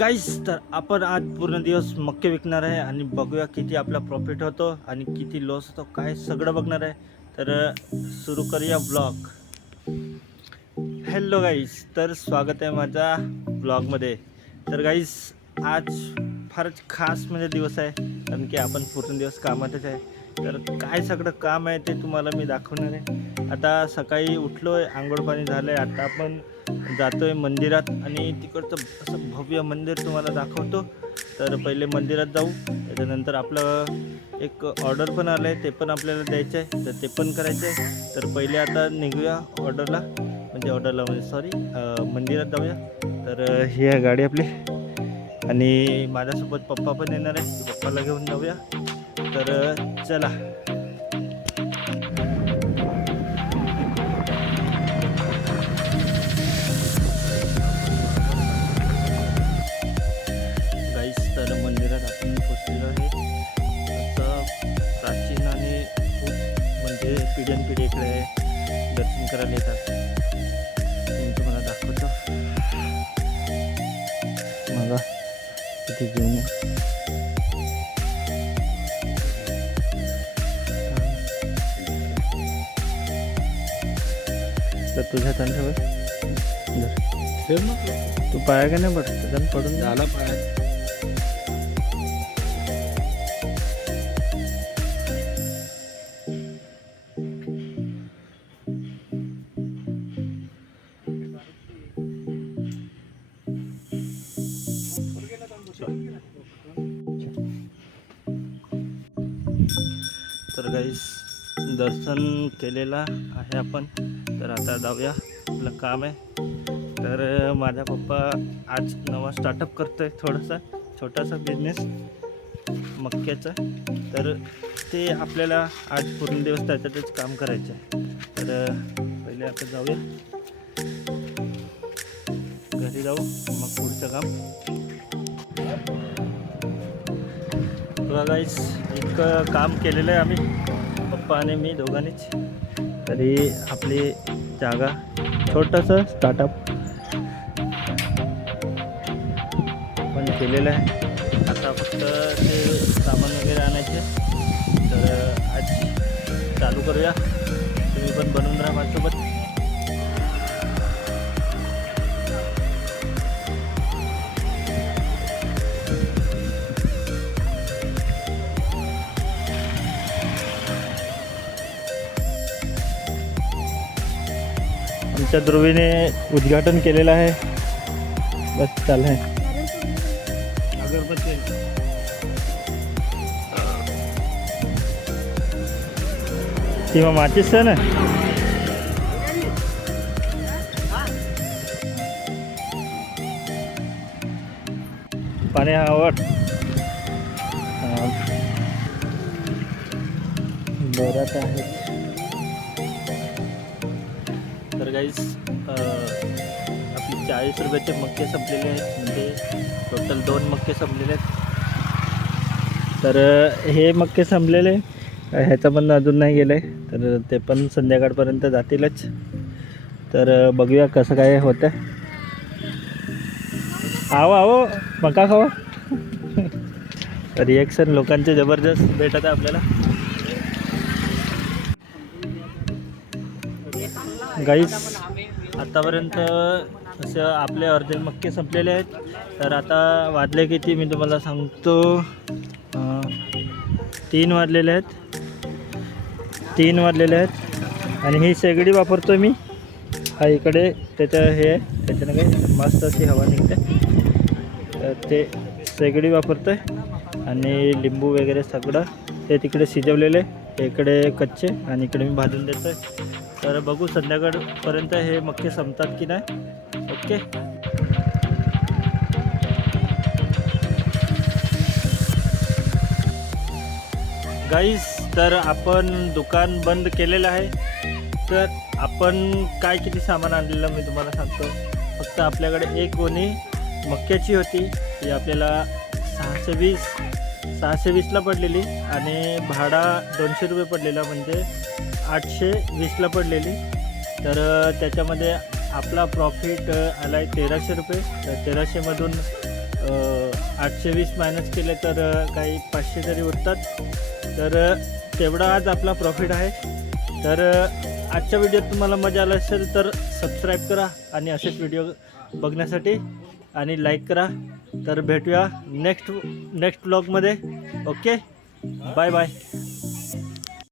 गाईस, तर आपण आज पूर्ण दिवस मक्के विकणार आहे आणि बघूया किती आपला प्रॉफिट होतो आणि किती लॉस होतो, काय सगळं बघणार आहे. तर सुरू करूया ब्लॉग. हॅलो गाईस, तर स्वागत आहे माझ्या ब्लॉगमध्ये. तर गाईस, आज फारच खास म्हणजे दिवस आहे, कारण की आपण पूर्ण दिवस कामातच आहे. तर काय सगळं काम आहे ते तुम्हाला मी दाखवणार आहे. आता सकाळी उठलो आहे, आंघोळ पाणी झालं आहे. आता आपण जातोय मंदिरात आणि तिकडचं असं भव्य मंदिर तुम्हाला दाखवतो. तर पहिले मंदिरात जाऊ, त्याच्यानंतर आपलं एक ऑर्डर पण आलं आहे, ते पण आपल्याला द्यायचं आहे, तर ते पण करायचं आहे. तर पहिले आता निघूया म्हणजे सॉरी, मंदिरात जाऊया. तर ही आहे गाडी आपली आणि माझ्यासोबत पप्पा पण येणार आहे, पप्पाला घेऊन जाऊया. तर चला. गाईस, तर मंदिरात आपण पोचलेलो आहे. असं प्राचीन आणि खूप म्हणजे पिढ्यानपिढी इकडे दर्शन करायला येतात. मी तुम्हाला दाखवतो. मला किती घेऊन तर तुझ्या ठेव. तू पाया का नाही पडत, पडून झाला पाय. तर गाईस, दर्शन केलेलं आहे आपण. तर आता जाऊया, आपलं काम आहे. तर माझा पप्पा आज नवा स्टार्टअप करतोय, थोडासा छोटासा बिझनेस मक्क्याचा. तर ते आपल्याला आज पूर्ण दिवस त्याच्यातच काम करायचं आहे. तर पहिले आता जाऊया घरी, जाऊ मग पुढचं काम. बघा गाईस, इतकं काम केलेलं आहे आम्ही, पप्पा आणि मी दोघांनीच. तरी आपली जागा छोटंसं स्टार्टअप पण केलेलं आहे. आता फक्त ते सामान वगैरे आणायचे. तर आज चालू करूया, तुम्ही पण बनवून राहा माझ्यासोबत. आमच्या ध्रुवीने उद्घाटन केलेलं आहे, बस चालू आहे. अगरबत्ती किंवा माचीस आहे ना. पाणी आवड बरं आहे. तर गाईस, आपली 40 रुपयाचे मक्के संपलेले आहेत, म्हणजे टोटल 2 मक्के संपलेले आहेत. तर हे मक्के संपलेले, ह्याचं पण अजून नाही गेलं आहे, तर ते पण संध्याकाळपर्यंत जातीलच. तर बघूया कसं काय होतं. आहो मका खावा. रिॲक्शन लोकांचे जबरदस्त भेटत आहे आपल्याला. गाईस, आतापर्यंत असं आपले अर्धे मक्के संपलेले आहेत. तर आता वाजले किती मी तुम्हाला सांगतो, 3 वाजलेले आहेत. 3 वाजलेले आहेत आणि ही शेगडी वापरतो मी. हा इकडे त्याचं हे आहे, त्याच्यानं काही मस्त अशी हवा निघते. तर ते शेगडी वापरतो आहे आणि लिंबू वगैरे सगळं ते तिकडे शिजवलेले, इकडे कच्चे आणि इकडे मी भाजून देतो आहे. तर बघू संध्याकाळपर्यंत हे मक्के संपतात की नाही. ओके गाईस, तर आपण दुकान बंद केलेलं आहे. तर आपण काय किती सामान आणलेलं मी तुम्हाला सांगतो. फक्त आपल्याकडे एक गोणी मक्याची होती, ती आपल्याला 620ला पडलेली आणि भाडा 200 रुपये पडलेला, म्हणजे 820ला पडलेली. तर त्याच्यामध्ये आपला प्रॉफिट आला आहे 1300 रुपये. तर 1300मधून 820 मायनस केले तर काही 500 तरी उरतात. तर तेवढा आज आपला प्रॉफिट आहे. तर आजच्या व्हिडिओत तुम्हाला मजा आला असेल तर सबस्क्राईब करा आणि असेच व्हिडिओ बघण्यासाठी आणि लाईक करा. तर भेटूया नेक्स्ट ब्लॉगमध्ये. Okay, bye bye.